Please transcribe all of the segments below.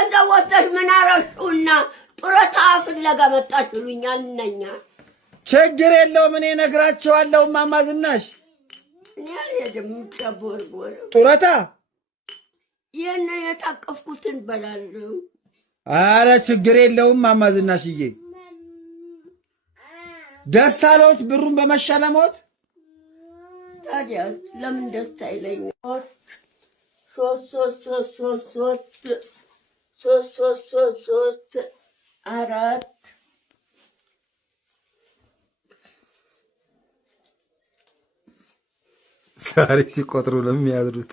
ገንዘብ ወስደሽ ምን አረሽውና ጡረታ ፍለጋ መጣሽ ይሉኛል ነኛ ችግር የለውም እኔ እነግራቸዋለሁ እማማ ዝናሽ እኔ አልሄድም ተቦርቦር ጡረታ የነ የታቀፍኩትን በላለሁ አረ ችግር የለውም እማማ ዝናሽዬ ደስ አለዎት ብሩን በመሸለሞት ታዲያስ ለምን ደስ አይለኝም ሶስት አራት ዛሬ ሲቆጥሩ ለሚያድሩት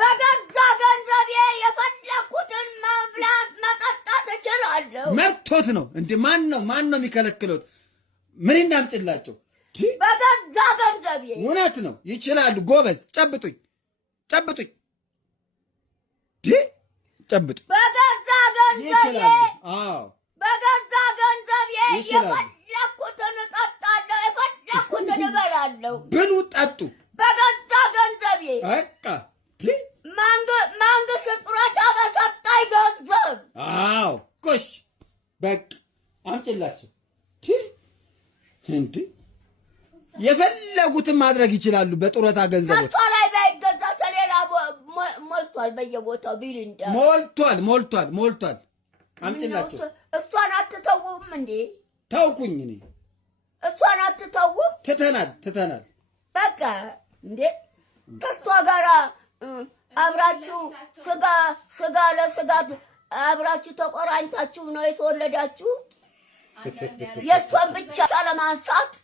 በገዛ ገንዘቤ የፈለኩትን መብላት መጠጣት እችላለሁ መብቶት ነው እንዴ ማን ነው የሚከለክለው ምን እናምጥላቸው በገዛ ገንዘቤ እውነት ነው ይችላሉ ጎበዝ ጨብጡኝ በገዛ ገንዘቤ አዎ በገዛ ገንዘቤ የፈለኩትን እጠጣለሁ የፈለኩትን እበላለሁ ብሉ ጠጡ በገዛ ገንዘቤ በቃ መንግስት ጡረታ በሰጣኝ ገንዘብ አዎ ጎሽ በቃ አምጪላቸው እንዴ የፈለጉትን ማድረግ ይችላሉ በጡረታ ገንዘብ ከሷ ላይ ባይገዛ ተሌላ ሞልቷል በየቦታው ቢልንዳ ሞልቷል አምጪላቸው እሷን አትተውም እንዴ ታውቁኝ እኔ እሷን አትተውም ትተናል በቃ እንዴ ከሷ ጋር አብራችሁ ስጋ ለስጋ አብራችሁ ተቆራኝታችሁ ነው የተወለዳችሁ የሷን ብቻ ለማንሳት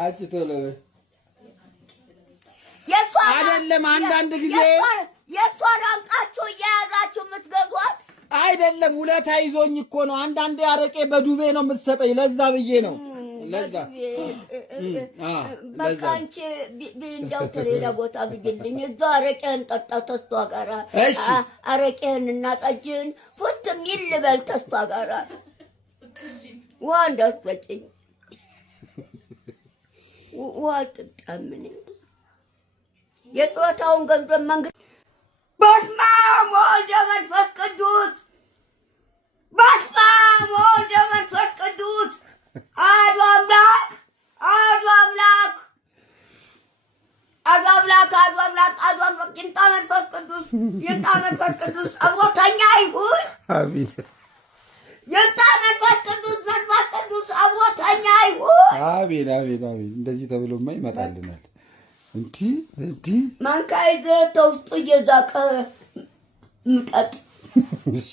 አጭቶለ አይደለም አንዳንድ ጊዜ የሷን አንቃችሁ እየያዛችሁ የምትገዟት አይደለም ውለታ ይዞኝ እኮ ነው አንዳንዴ አረቄ በዱቤ ነው የምትሰጠኝ ለዛ ብዬ ነው ለዛ በቃ አንቺ እንደው ተሌላ ቦታ ግድልኝ እዛ አረቄህን ጠጣ ተስቷ ጋራ አረቄህንና ጠጅህን ፉት የሚል ልበል ተስቷ ጋራ ውሃ እንዳትጠጪኝ ውሃ አልጠጣም የጡረታውን ገንዘብ መንግስት በስመ አብ ወወልድ ወመንፈስ ቅዱስ በስመ አብ ወወልድ ወመንፈስ ቅዱስ አሐዱ አምላክ ይምጣ መንፈስ ቅዱስ አብሮተኛ ይሁን አሜን ይምጣ መንፈስ ቅዱስ አብሮተኛ ይሁን አሜን እንደዚህ ተብሎማ ይመጣልናል እንቲ ማንካ ይዘህ ተውስጡ እየዛቀ ምጠጥ እሺ